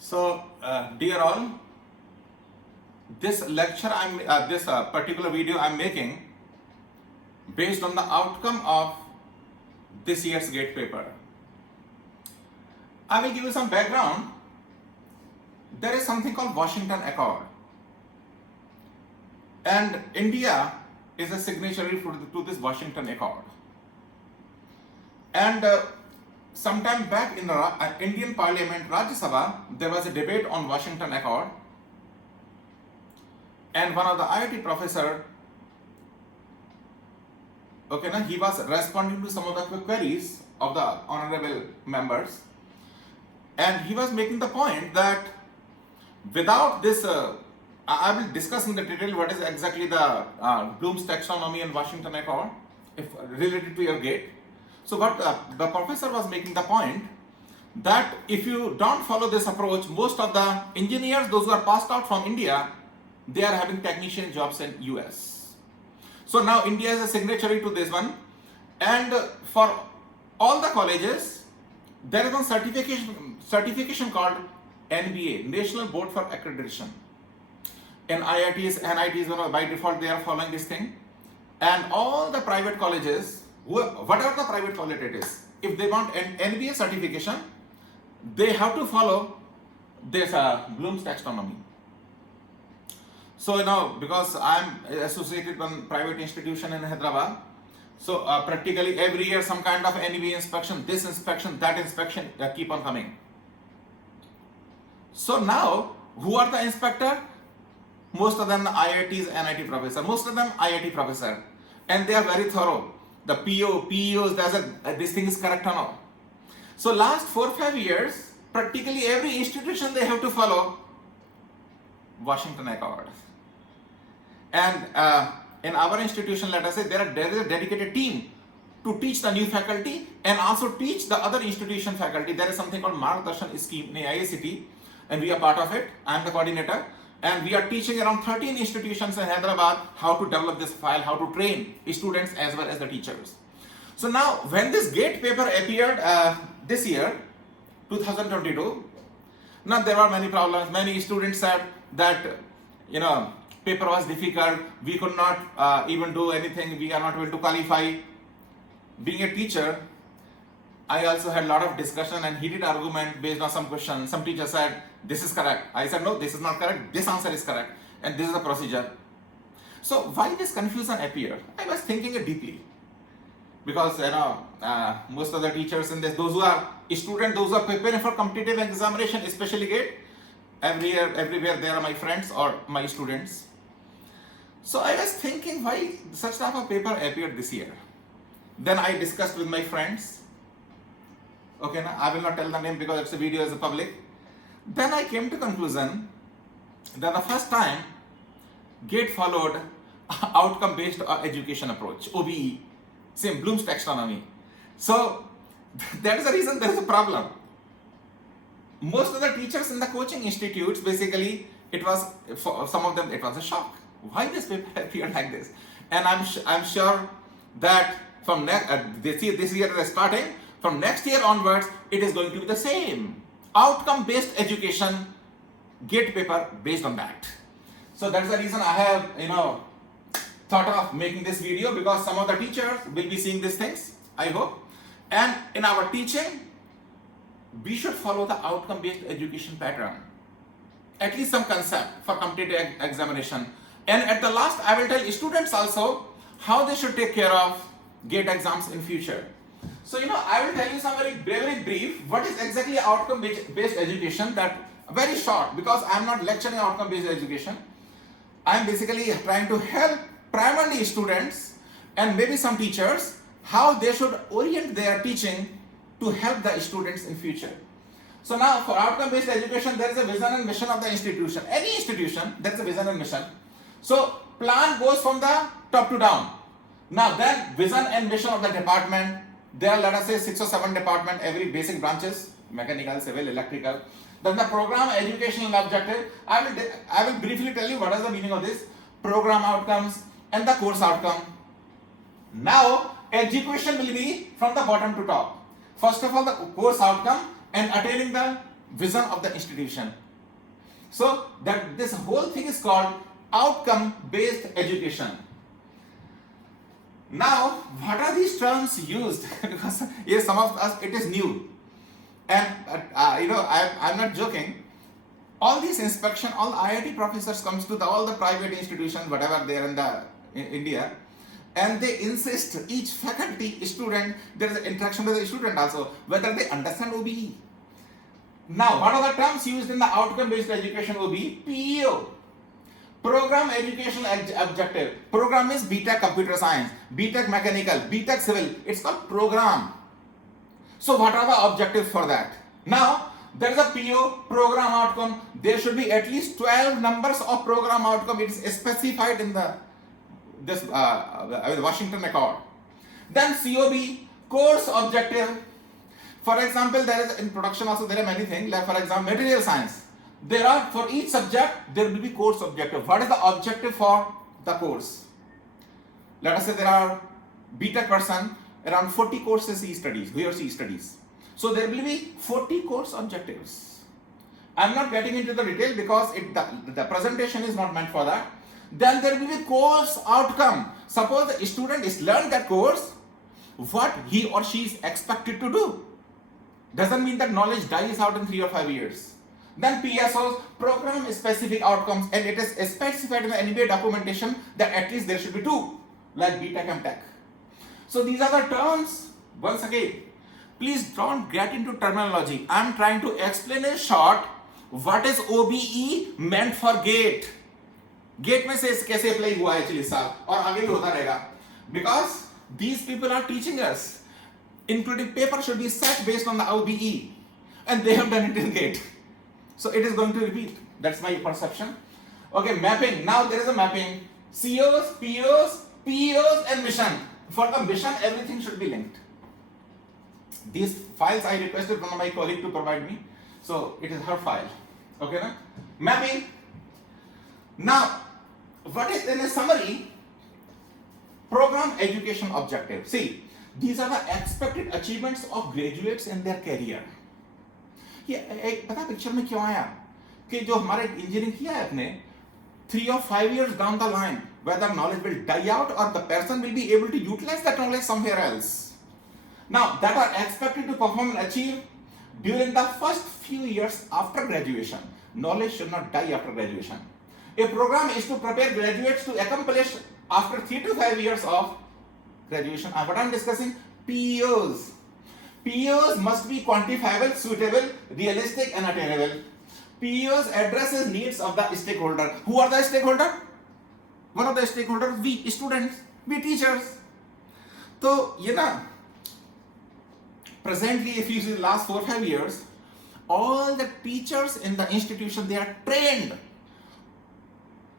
So, dear all, this lecture, this particular video I'm making based on the outcome of this year's GATE paper. I will give you some background. There is something called Washington Accord, and India is a signatory to this Washington Accord. And sometime back in the Indian Parliament, Rajya Sabha, there was a debate on Washington Accord, and one of the IIT professor, he was responding to some of the queries of the honorable members, and he was making the point that without this, I will discuss in the detail what is exactly the Bloom's Taxonomy and Washington Accord if related to your GATE. So what the professor was making the point that if you don't follow this approach, most of the engineers, those who are passed out from India, they are having technician jobs in US. So now India is a signatory to this one, and for all the colleges, there is one certification called NBA, National Board for Accreditation. In IITs, NITs, by default they are following this thing, and all the private colleges, whatever the private college it is, if they want an NBA certification, they have to follow this Bloom's Taxonomy. So now, because I am associated with one private institution in Hyderabad, so practically every year some kind of NBA inspection, this inspection, that inspection keep on coming. So now, who are the inspector? Most of them IITs, NIT professor, most of them IIT professor, and they are very thorough. The POs, this thing is correct or not. So last 4-5 years, practically every institution they have to follow Washington Accord. And in our institution, let us say, there is a dedicated team to teach the new faculty and also teach the other institution faculty. There is something called Margdarshan scheme in IICT, and we are part of it. I am the coordinator. And we are teaching around 13 institutions in Hyderabad how to develop this file, how to train students as well as the teachers. So now, when this GATE paper appeared this year, 2022, now there were many problems. Many students said that, paper was difficult, we could not even do anything, we are not able to qualify. Being a teacher, I also had a lot of discussion and heated argument based on some questions. Some teachers said, this is correct. I said, no, this is not correct. This answer is correct. And this is the procedure. So why this confusion appeared? I was thinking it deeply. Because, most of the teachers in this, those who are students, those who are preparing for competitive examination, especially GATE, everywhere they are my friends or my students. So I was thinking why such type of paper appeared this year. Then I discussed with my friends. I will not tell the name because it's a video is public. Then I came to conclusion that the first time GATE followed outcome-based education approach, OBE, same Bloom's Taxonomy. So that is the reason there is a problem. Most of the teachers in the coaching institutes, basically, it was, for some of them, it was a shock. Why this paper appeared like this? And I'm sure that from this year is starting, from next year onwards, it is going to be the same. Outcome-based education, GATE paper based on that. So that's the reason I have, thought of making this video, because some of the teachers will be seeing these things, I hope. And in our teaching, we should follow the outcome-based education pattern. At least some concept for competitive examination. And at the last, I will tell students also how they should take care of GATE exams in future. So, I will tell you some very brief, what is exactly outcome-based education, that very short, because I am not lecturing outcome-based education. I am basically trying to help primarily students and maybe some teachers, how they should orient their teaching to help the students in future. So now for outcome-based education, there is a vision and mission of the institution. Any institution, there is a vision and mission. So plan goes from the top to down. Now then vision and mission of the department, there are, let us say, 6 or 7 departments, every basic branches, mechanical, civil, electrical. Then the program, educational objective. I will briefly tell you what is the meaning of this. Program outcomes and the course outcome. Now, execution will be from the bottom to top. First of all, the course outcome and attaining the vision of the institution. So that this whole thing is called outcome-based education. Now, what are these terms used? Because yes, some of us it is new, and I'm not joking. All these inspection, all IIT professors comes to all the private institutions, whatever they are in India, and they insist each faculty, student, there is an interaction with the student also, whether they understand OBE. Now, what are the terms used in the outcome-based education OBE? PEO. Program Educational Objective. Program is BTech Computer Science, BTech Mechanical, BTech Civil. It's called program. So what are the objectives for that? Now, there is a PO, program outcome. There should be at least 12 numbers of program outcome. It is specified in this Washington Accord. Then COB, course objective. For example, there is in production also there are many things, like for example material science. There are, for each subject there will be course objective. What is the objective for the course? Let us say there are BTech person, around 40 courses he or she studies. So there will be 40 course objectives. I am not getting into the detail because the presentation is not meant for that. Then there will be course outcome. Suppose the student is learned that course, what he or she is expected to do. Doesn't mean that knowledge dies out in 3 or 5 years. Then PSOs, program specific outcomes, and it is specified in the NBA documentation that at least there should be 2, like BTech and Tech. So these are the terms. Once again, please don't get into terminology. I am trying to explain in short what is OBE meant for GATE. GATE में से कैसे apply हुआ है actually साल और आगे भी होता रहेगा. Because these people are teaching us, including paper should be set based on the OBE, and they have done it in GATE. So it is going to repeat. That's my perception. Okay, mapping. Now there is a mapping. COs, POs, PEOs, and mission. For the mission, everything should be linked. These files I requested from my colleague to provide me. So it is her file. Okay, na? Mapping. Now, what is in a summary? Program education objective. See, these are the expected achievements of graduates in their career. ये एक पता picture में क्यों आया कि जो हमारे engineering किया है अपने 3 or 5 years down the line, whether knowledge will die out or the person will be able to utilize that knowledge somewhere else. Now, that are expected to perform and achieve during the first few years after graduation. Knowledge should not die after graduation. A program is to prepare graduates to accomplish after 3 to 5 years of graduation. And what I am discussing, PEOs. PEOs must be quantifiable, suitable, realistic, and attainable. PEOs addresses needs of the stakeholder. Who are the stakeholder? One of the stakeholders, we students, we teachers. So, presently, if you see the last 4 or 5 years, all the teachers in the institution, they are trained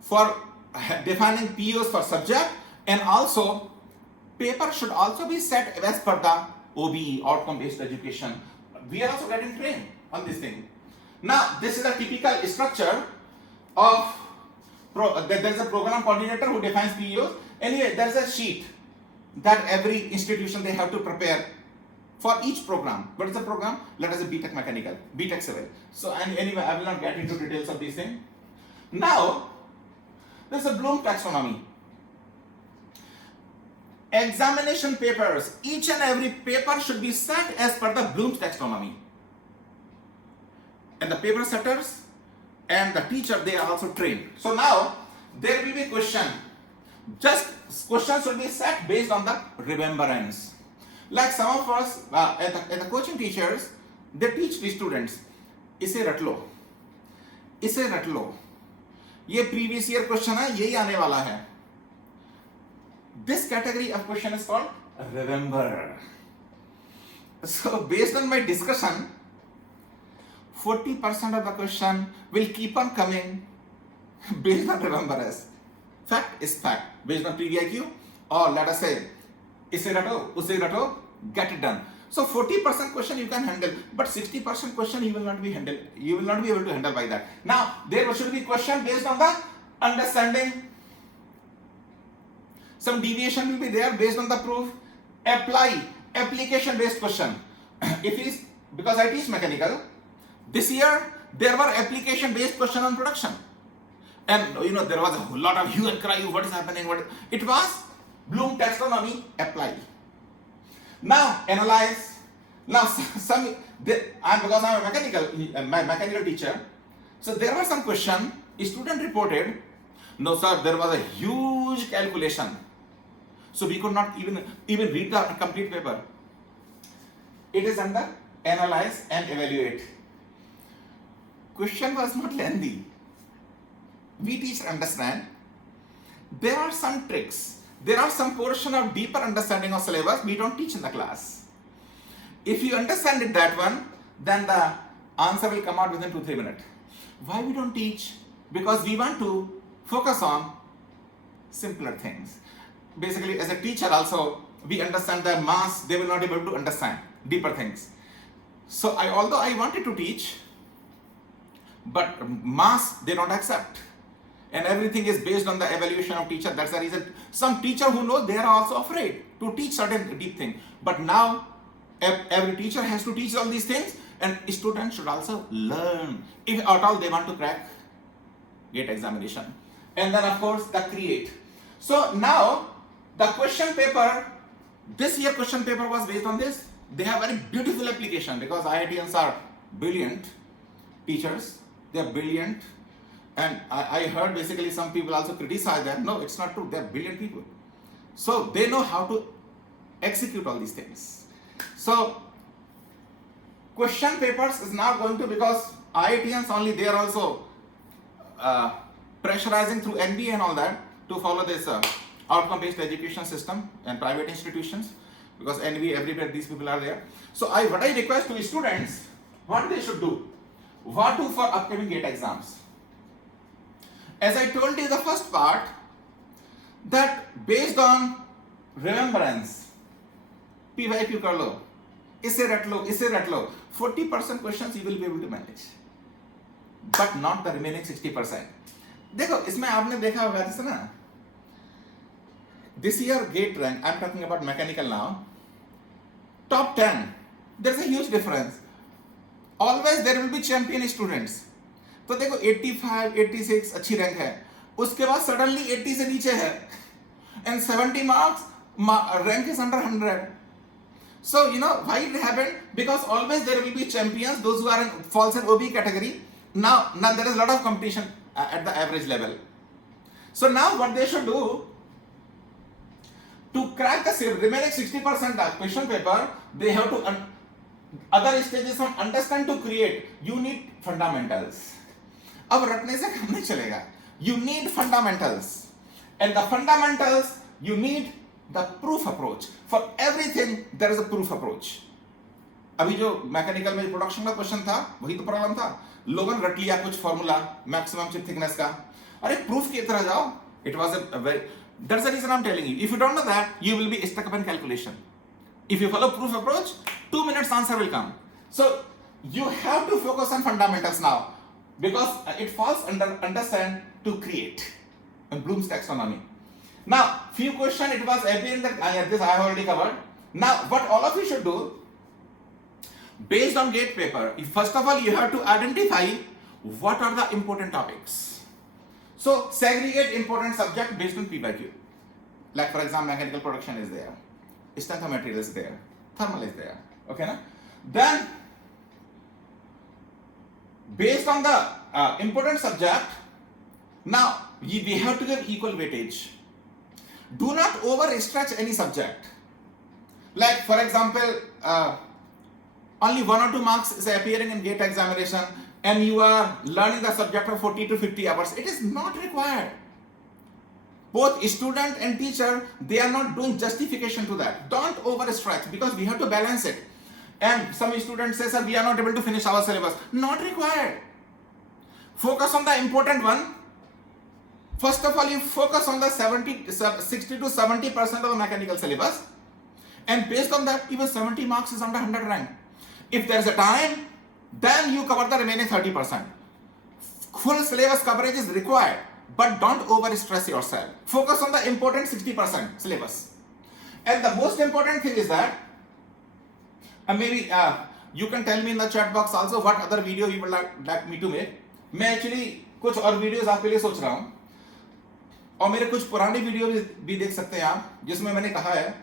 for defining PEOs for subject, and also paper should also be set as per the OBE, outcome-based education. We are also getting trained on this thing. Now, this is a typical structure of, there is a program coordinator who defines PEOs. Anyway, there is a sheet that every institution they have to prepare for each program. What is the program? Let us say BTech Mechanical, BTech Civil. So, and anyway, I will not get into details of these things. Now, there is a Bloom Taxonomy. Examination papers, each and every paper should be set as per the Bloom's taxonomy. And the paper setters and the teacher, they are also trained. So now, there will be question. Just questions should be set based on the remembrance. Like some of us, at the coaching teachers, they teach the students, इसे रट लो, इसे रट लो, ये previous year question है, यही आने वाला है. This category of question is called remember. So based on my discussion, 40% of the question will keep on coming based on remembrance. Fact is fact. Based on PVIQ, or let us say, isse rato, usse rato, get it done. So 40% question you can handle, but 60% question you will not be handle. You will not be able to handle by that. Now there should be question based on the understanding. Some deviation will be there based on the proof. Apply, application based question. If it is, because I teach mechanical, This year, there were application-based question on production. And there was a whole lot of hue and cry, what is happening, it was Bloom taxonomy apply. Now, analyze. Now, because I'm a mechanical teacher, so there was some question, a student reported, no sir, there was a huge calculation. So we could not even read the complete paper. It is under analyze and evaluate. Question was not lengthy. We teach understand. There are some tricks. There are some portion of deeper understanding of syllabus we don't teach in the class. If you understand it that one, then the answer will come out within 2-3 minutes. Why we don't teach? Because we want to focus on simpler things. Basically, as a teacher also, we understand that mass, they will not be able to understand deeper things. So although I wanted to teach, but mass, they don't accept. And everything is based on the evaluation of teacher. That's the reason some teacher who know, they are also afraid to teach certain deep thing. But now, every teacher has to teach all these things, and students should also learn, if at all they want to crack GATE examination. And then of course, the create. So now, the question paper, this year question paper was based on this. They have very beautiful application because IITians are brilliant teachers. They are brilliant. And I heard basically some people also criticize that. No, it's not true. They are brilliant people. So they know how to execute all these things. So question papers is now going to, because IITians only, they are also pressurizing through NBA and all that to follow this outcome-based education system and private institutions, because NBA, everywhere these people are there. So what I request to students, what they should do, what to for upcoming GATE exams. As I told you the first part, that based on remembrance, PYQ कर लो, इसे रट लो, 40% questions you will be able to manage, but not the remaining 60%. देखो, इसमें आपने देखा होगा जैसे ना, this year GATE rank, I'm talking about mechanical now, top 10, there's a huge difference. Always there will be champion students. तो देखो 85, 86 अच्छी रैंक है, उसके बाद सडनली 80 से नीचे है, and 70 marks rank is under 100. So why it happened? Because always there will be champions, those who are falls in OB category. Now there is a lot of competition at the average level. So now what they should do to crack the remaining 60% question paper, they have to other stages from understand to create. You need fundamentals. अब रटने से काम नहीं चलेगा. You need fundamentals, and the fundamentals you need the proof approach. For everything there is a proof approach. अभी जो mechanical में production का क्वेश्चन था, वही तो प्रॉब्लम था. लोगों ने रट लिया कुछ फॉर्मूला मैक्सिमम चिप थिकनेस का. अरे प्रूफ की तरह जाओ. It was a very, that's the reason I'm telling you. If you don't know that, you will be stuck up in calculation. If you follow proof approach, 2 minutes answer will come. So you have to focus on fundamentals now, because it falls under understand to create in Bloom's taxonomy. Now, few questions it was appearing that this I have already covered. Now, what all of you should do, based on GATE paper, first of all you have to identify what are the important topics. So segregate important subject based on PYQ. Like for example, mechanical production is there, strength of material is there, thermal is there. Okay, na? Then based on the important subject, now we have to give equal weightage. Do not overstretch any subject. Like for example, only 1 or 2 marks is appearing in GATE examination, and you are learning the subject for 40 to 50 hours. It is not required. Both student and teacher, they are not doing justification to that. Don't overstretch, because we have to balance it. And some students say, sir, we are not able to finish our syllabus. Not required. Focus on the important one. First of all, you focus on the 60 to 70% of the mechanical syllabus. And based on that, even 70 marks is under 100 rank. If there is a time, then you cover the remaining 30%. Full syllabus coverage is required, but don't overstress yourself. Focus on the important 60% syllabus. And the most important thing is that You can tell me in the chat box also what other video you would like me to make. मैं actually कुछ और videos आपके लिए सोच रहा हूँ, और मेरे कुछ पुराने वीडियो भी देख सकते हैं आप, जिसमें मैंने कहा है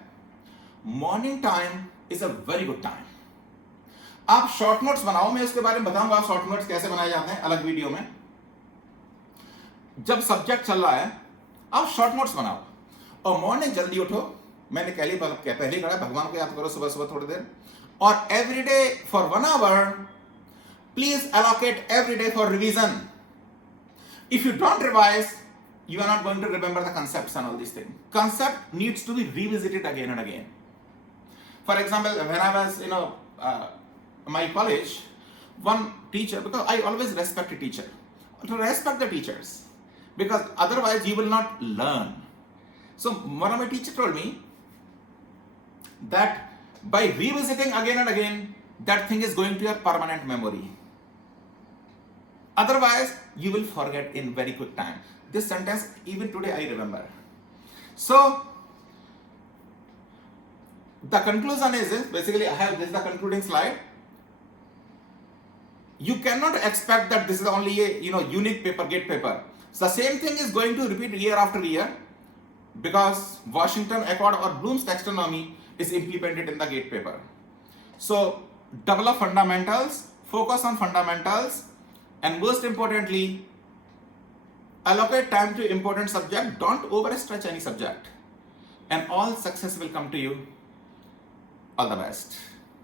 morning time is a very good time. आप शॉर्ट नोट्स बनाओ, मैं इसके बारे में बताऊंगा आप शॉर्ट नोट्स कैसे बनाए जाते हैं अलग वीडियो में. जब सब्जेक्ट चल रहा है आप शॉर्ट नोट्स बनाओ, और मॉर्निंग जल्दी उठो. मैंने पहले कहा भगवान को याद करो सुबह सुबह थोड़ी देर, और every day for 1 hour please allocate every day for revision. If you don't revise, you are not going to remember the concepts and all these things. Concept needs to be revisited again and again. For example, when I was my college, one teacher, because I always respect a teacher, to respect the teachers, because otherwise you will not learn. So one of my teachers told me that by revisiting again and again, that thing is going to your permanent memory. Otherwise, you will forget in very quick time. This sentence, even today, I remember. So, the conclusion is basically, I have this is the concluding slide. You cannot expect that this is only a unique paper, GATE paper. So the same thing is going to repeat year after year, because Washington Accord or Bloom's taxonomy is implemented in the GATE paper. So develop fundamentals, focus on fundamentals, and most importantly, allocate time to important subject. Don't overstretch any subject, and all success will come to you. All the best.